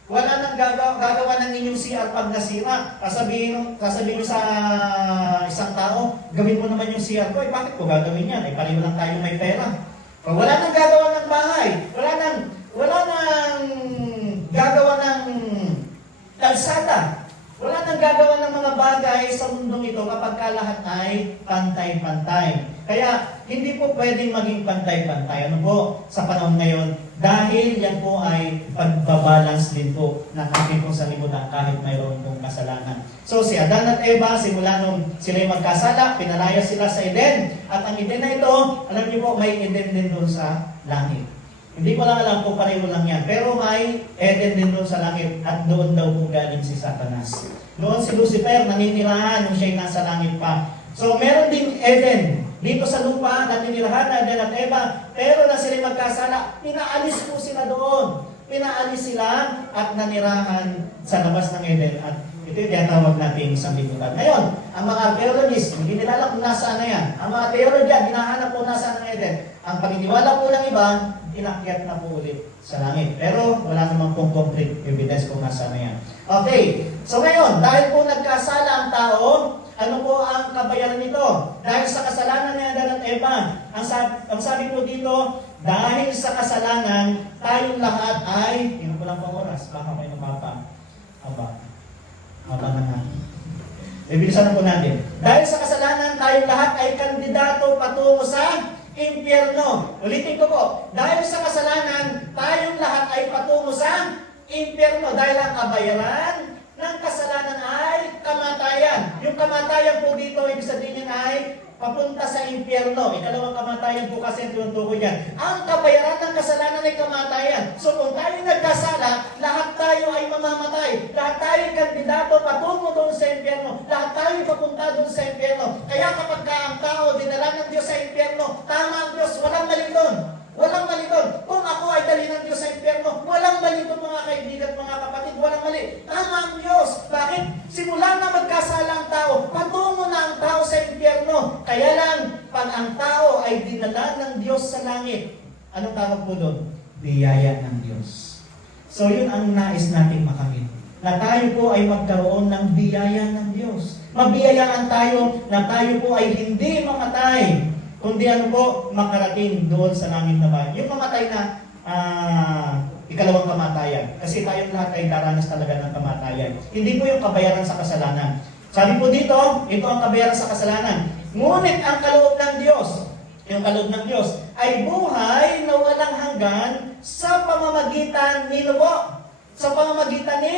Wala nang gagawa ng inyong CR pag nasira. Sasabihin mo sa isang tao, gawin mo naman yung CR ko. Bakit ko gagawin yan? Pareho lang tayo may pera. Pag wala nang gagawa ng bahay, wala nang gagawa ng kalsada. Wala nang gagawa ng mga bagay sa mundong ito kapag ka lahat ay pantay-pantay. Kaya, hindi po pwedeng maging pantay-pantay. Ano po? Sa panahon ngayon, dahil yan po ay pagbabalance din po ng ating pong sanlibutan kahit mayroon pong kasalanan. So, si Adan at Eva, simula nung sila'y magkasala, pinalaya sila sa Eden. At ang Eden na ito, alam niyo po, may Eden din doon sa langit. Hindi ko lang alam kung pareho lang yan. Pero may Eden din doon sa langit at doon daw po galing si Satanas. Noon si Lucifer naninirahan nung siya'y nasa langit pa. So meron din Eden dito sa lupa, naninirahan na Adan at Eva. Pero na sila magkasala, pinaalis po sila doon. Pinaalis sila at nanirahan sa labas ng Eden. At ito yung tinatawag natin sa sanlibutan. Ngayon, ang mga archaeologists, hindi nila alam kung nasaan na yan. Ang mga theologian, hinahanap po nasaan ng Eden. Ang paniniwala po ng iba, inakyat na po ulit sa langit. Pero wala namang pong concrete evidence kung nasaan na yan. Okay, so ngayon, dahil po nagkasala ang tao, ano po ang kabayaran nito? Dahil sa kasalanan ni Adan at Eva, ang sabi po dito, dahil sa kasalanan, tayong lahat ay, hindi ko lang pang oras, baka may napapa. Haba na. Ibisan na po natin. Dahil sa kasalanan, tayong lahat ay kandidato patungo sa impyerno. Ulitin ko po. Dahil sa kasalanan, tayong lahat ay patungo sa impyerno. Dahil ang kabayaran ng kasalanan ay kamatayan. Yung kamatayan po dito, ibig sabihin ay papunta sa impyerno. Ikalawang kamatayan po kasi ang tinutukoy yan. Ang kabayaran ng kasalanan ay kamatayan. So kung tayo nagkasala, lahat tayo ay mamamatay. Lahat tayo ay kandidato patungo doon sa impyerno. Lahat tayo papunta doon sa impyerno. Kaya kapag ang tao dinala ng Diyos sa impyerno, tama ang Diyos, walang mali doon. Walang mali doon. Kung ako ay dali ng Diyos sa impyerno, walang mali doon mga kaibigan, mga kapatid, walang mali. Tama ang Diyos. Bakit? Simula na magkasala ang tao, patungo na ang tao sa impyerno. Kaya lang, pag ang tao ay dinala ng Diyos sa langit, anong tawag po doon? Biyaya ng Diyos. So yun ang nais nating makamit. Na tayo po ay magkaroon ng biyaya ng Diyos. Mabiyayaan tayo na tayo po ay hindi mamatay, kundi ano po, makarating doon sa langit na bayan. Yung mamatay na ikalawang kamatayan. Kasi tayong lahat ay daranas talaga ng kamatayan. Hindi po yung kabayaran sa kasalanan. Sabi po dito, ito ang kabayaran sa kasalanan. Ngunit ang kaloob ng Diyos, yung kaloob ng Diyos, ay buhay na walang hanggan sa pamamagitan ni Nubo. Sa pamamagitan ni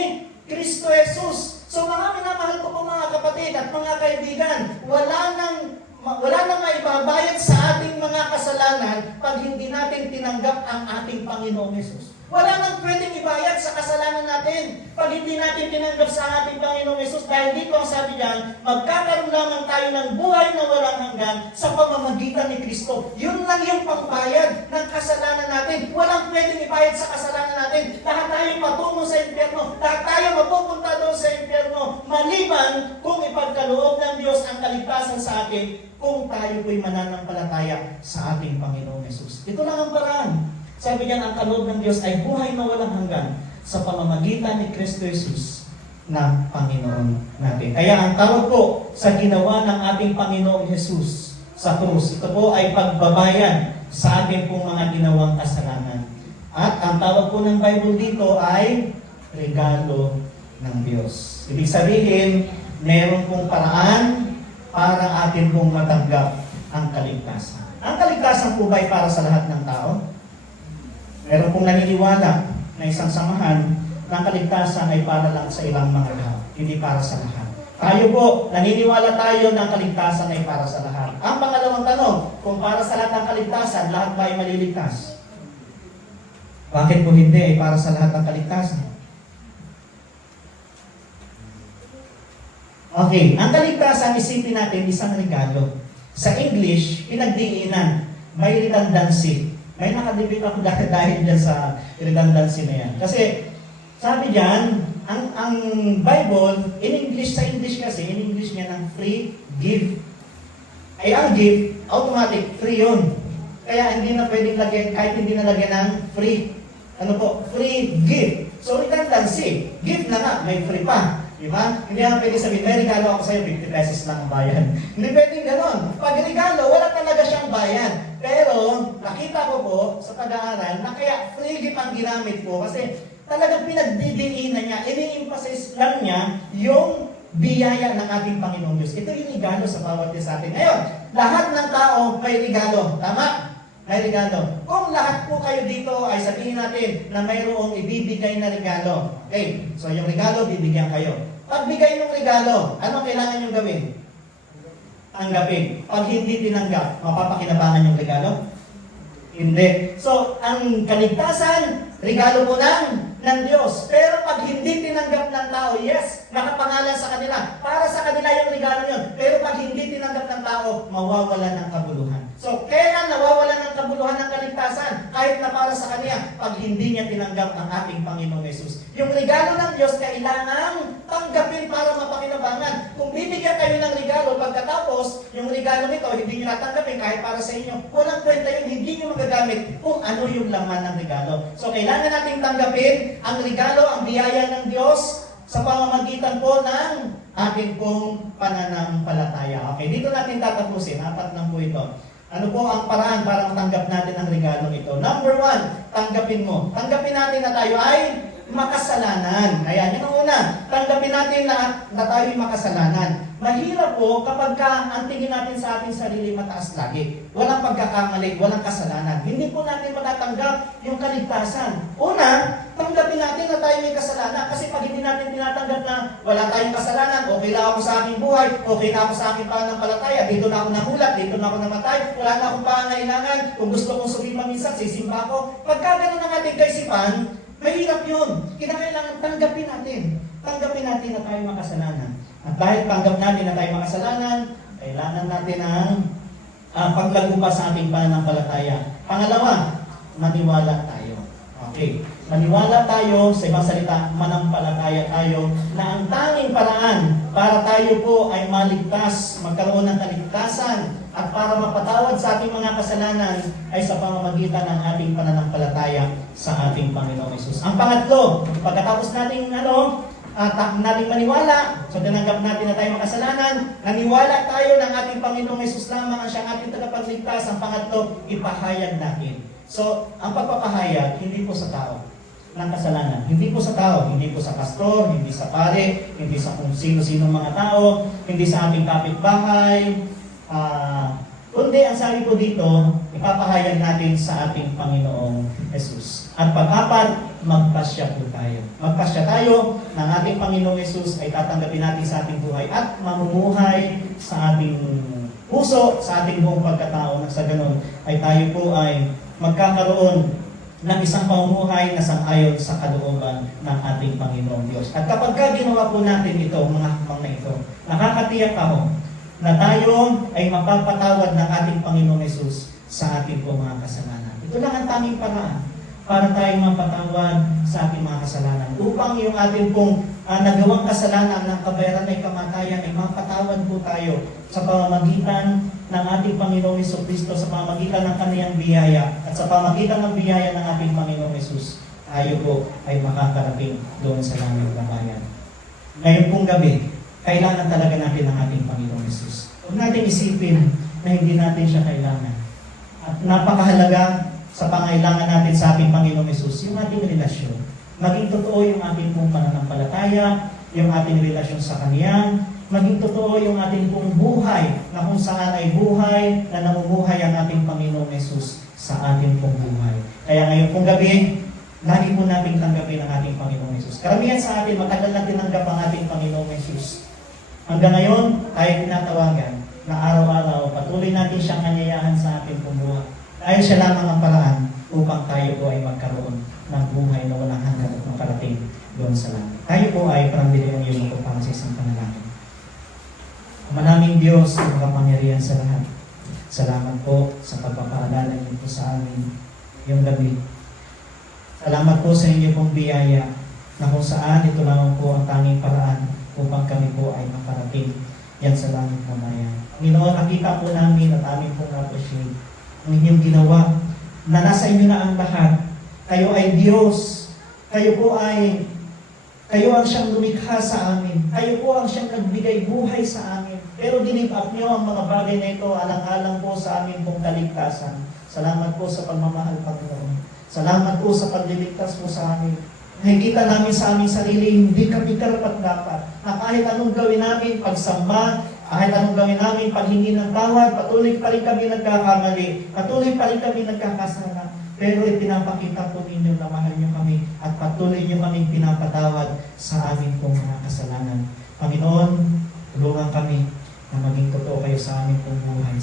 Kristo Jesus. So mga minamahal ko po mga kapatid at mga kaibigan, wala nang maibabayad sa ating mga kasalanan pag hindi natin tinanggap ang ating Panginoong Jesus. Wala nang pwedeng ibayad sa kasalanan natin pag hindi natin tinanggap sa ating Panginoong Jesus. Dahil dito ang sabi diyan, magkakaroon lamang tayo ng buhay na walang hanggan sa pamamagitan ni Kristo. Yun lang yung pangbayad ng kasalanan natin. Walang pwedeng ibayad sa kasalanan natin. Lahat tayo patungo sa impyerno. Lahat tayo mapupunta doon sa impyerno. Maliban kung ipagkaloob ng Diyos ang kaligtasan sa atin, kung tayo po'y mananampalataya sa ating Panginoong Jesus. Ito lang ang paraan. Sabi niyan, ang kaloob ng Diyos ay buhay na walang hanggan sa pamamagitan ni Kristo Jesus na Panginoon natin. Kaya ang tawag po sa ginawa ng ating Panginoong Jesus sa krus, ito po ay pagbabayan sa ating pong mga ginawang kasalanan. At ang tawag po ng Bible dito ay regalo ng Diyos. Ibig sabihin, meron pong paraan para atin pong matanggap ang kaligtasan. Ang kaligtasan po ba ay para sa lahat ng tao? Meron pong naniniwala na isang samahan ng kaligtasan ay para lang sa ilang mga tao, hindi para sa lahat. Tayo po, naniniwala tayo na ang kaligtasan ay para sa lahat. Ang pangalawang tanong, kung para sa lahat ng kaligtasan, lahat ba ay maliligtas? Bakit po hindi ay para sa lahat ng kaligtasan? Okay, ang kaligtasan, isipin natin, isang regalo. Sa English, pinagdiinan, may redundancy. May nakadebate ako dahil dyan sa redundancy na yan. Kasi, sabi dyan, ang Bible, in English, sa English kasi, in English niya ng free, give. Ay, ang give, automatic, free yun. Kaya hindi na pwedeng lagyan, kahit hindi na lagyan ng free. Ano po? Free, give. So, redundancy. Give na nga, may free pa. Diba? Hindi naman pwede sabihin, may regalo ako sa'yo, 50 pesos lang ang bayan. Hindi pwedeng ganon. Pag regalo, wala talaga siyang bayan. Pero, nakita ko po sa pag-aaral na kaya free gift ang ginamit ko kasi talagang pinagdidiinan niya, ini-emphasize lang niya yung biyaya ng ating Panginoong Diyos. Ito yung regalo sa bawat isa atin. Ngayon, lahat ng tao may regalo. Tama? May regalo. Kung lahat po kayo dito ay sabihin natin na mayroong ibibigay na regalo. Okay, so yung regalo, bibigyan kayo. Pagbigay ng regalo, anong kailangan nyo gawin? Tanggapin. Pag hindi tinanggap, mapapakinabangan yung regalo? Hindi. So, ang kaligtasan, regalo po ng Diyos. Pero pag hindi tinanggap ng tao, yes, nakapangalan sa kanila. Para sa kanila yung regalo yun. Pero pag hindi tinanggap ng tao, mawawala ng kabuluhan. So, kailan nawawala ng kabuluhan ng kaligtasan? Kahit na para sa kanya, pag hindi niya tinanggap ang ating Panginoong Jesus. Yung regalo ng Diyos, kailangang tanggapin para mapakinabangan. Kung bibigyan kayo ng regalo, pagkatapos, yung regalo nito, hindi niyo natanggapin kahit para sa inyo, walang kwenta yun, hindi niyo magagamit kung ano yung laman ng regalo. So, kailangan nating tanggapin ang regalo, ang biyaya ng Diyos sa pamamagitan po ng ating pong pananampalataya. Okay, dito natin tatapusin. 4 lang po ito. Ano po ang paraan para matanggap natin ang regalo ito? Number 1, tanggapin mo. Tanggapin natin na tayo ay makasalanan. Ayan, yun ang una. Tanggapin natin na tayo ay makasalanan. Mahirap po kapag ang tingin natin sa ating sarili mataas lagi. Walang pagkakamali, walang kasalanan. Hindi po natin matatanggap yung kaligtasan. Una, tanggapin natin na tayo may kasalanan. Kasi pag hindi natin tinatanggap na wala tayong kasalanan, okay lang ako sa aking buhay, okay na ako sa aking pananampalataya, dito na ako nahulat, dito na ako namatay, wala na akong pangangailangan, kung gusto kong sumima minsan, sisimba ako. Pagka ganun ang ating kaisipan, mahirap yun. Kinakailangan tanggapin natin. Tanggapin natin na tayo makasalanan. At dahil tanggap natin na tayo makasalanan, kailangan natin ang paglago pa sa ating pananampalataya. Pangalawa, maniwala tayo. Okay. Maniwala tayo, sa ibang salita, manampalataya tayo na ang tanging paraan para tayo po ay maligtas, magkaroon ng kaligtasan, at para mapatawad sa ating mga kasalanan ay sa pamamagitan ng ating pananampalataya sa ating Panginoong Hesus. Ang pangatlo, pagkatapos nating nating maniwala, so tinanggap natin na tayo makasalanan, naniwala tayo ng ating Panginoong Hesus lamang ang siyang ating tagapagligtas. Ang pangatlo, ipahayag natin. So, ang pagpapahayag, hindi po sa tao ng kasalanan. Hindi po sa tao, hindi po sa pastor, hindi sa pare, hindi sa kung sino-sino mga tao, hindi sa ating kapitbahay, kundi ang sabi po dito, ipapahayag natin sa ating Panginoong Hesus. At pag-apat, magpasya po tayo. Magpasya tayo ng ating Panginoong Hesus ay tatanggapin natin sa ating buhay at mamumuhay sa ating puso, sa ating buong pagkatao, na sa ganun ay tayo po ay magkakaroon ng isang pamumuhay na sang-ayon sa kalooban ng ating Panginoong Diyos. At kapag ginawa po natin ito, mga hakbang na ito, nakakatiyak ako na tayo ay mapapatawad ng ating Panginoong Hesus sa ating po mga kasalanan. Ito lang ang tanging paraan para tayong mapatawad sa ating mga kasalanan. Upang yung ating pong nagawang kasalanan ng kabayaran ay kamatayan ay mapatawad po tayo sa pamamagitan ng ating Panginoong Jesucristo, sa pamamagitan ng Kaniyang biyaya, at sa pamamagitan ng biyaya ng ating Panginoong Hesus, tayo po ay makakarating doon sa langit na bayan. Ngayon pong gabi, kailangan talaga natin ng ating Panginoong Hesus. Huwag natin isipin na hindi natin siya kailangan. At napakahalaga sa pangailangan natin sa ating Panginoong Hesus, yung ating relasyon. Maging totoo yung ating pong pananampalataya, yung ating relasyon sa Kanya, maging totoo yung ating pong buhay, na kung saan ay buhay na namumuhay ang ating Panginoong Hesus sa ating pong buhay. Kaya ngayon pong gabi, lagi po natin tanggapin ang ating Panginoong Hesus. Karamihan sa atin, matagal na tinanggap ang ating Panginoong Hesus. Hanggang ngayon, tayo tinatawagan na araw-araw, patuloy natin siyang anyayahan sa ating pong buhay. Dahil siya lamang ang paraan upang tayo po ay magkaroon ng buhay na walang hanggan at makarating doon sa langit. Tayo po ay parambili ng iyong ito para sa isang panalangin. Manaming Diyos, ang makapangyarihan sa lahat. Salamat po sa pagpapaalala niyo po sa amin yung gabi. Salamat po sa inyo pong biyaya na kung saan ito lamang po ang tanging paraan upang kami po ay makarating yan sa langit na bayan. Panginoon, nakita po namin at amin pong appreciate ang inyong ginawa na nasa inyo na ang lahat. Kayo ay Diyos. Kayo ang siyang lumikha sa amin. Kayo po ang siyang nagbigay buhay sa amin. Pero dinip up niyo ang mga bagay na ito alang-alang po sa amin pong kaligtasan. Salamat po sa pagmamahal, Panginoon. Salamat po sa pagliligtas po sa amin. Nakikita namin sa aming sarili, hindi kami karapat-dapat. Na kahit anong gawin namin, pagsamba, kahit anong gawin namin, paghingi ng tawad, patuloy pa rin kami nagkakamali, patuloy pa rin kami nagkakasala. Pero ipinapakita po ninyo na mahal nyo kami at patuloy nyo kaming pinapatawad sa aming pong mga kasalanan. Panginoon, tulungan kami na maging totoo kayo sa aming pong buhay.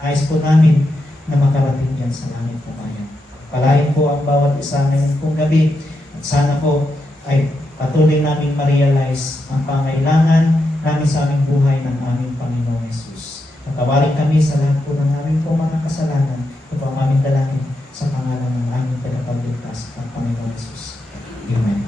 Ayos po namin na makarating yan sa langit po bayan. Palain po ang bawat isa ngayon pong gabi at sana po ay patuloy namin ma-realize ang pangailangan namin sa aming buhay ng aming Panginoong Hesus. Patawarin kami sa lahat po ng aming po mga kasalanan. Ito po ang aming dalangin sa pangalan ng aming tagapagligtas at Panginoong Hesus. Amen.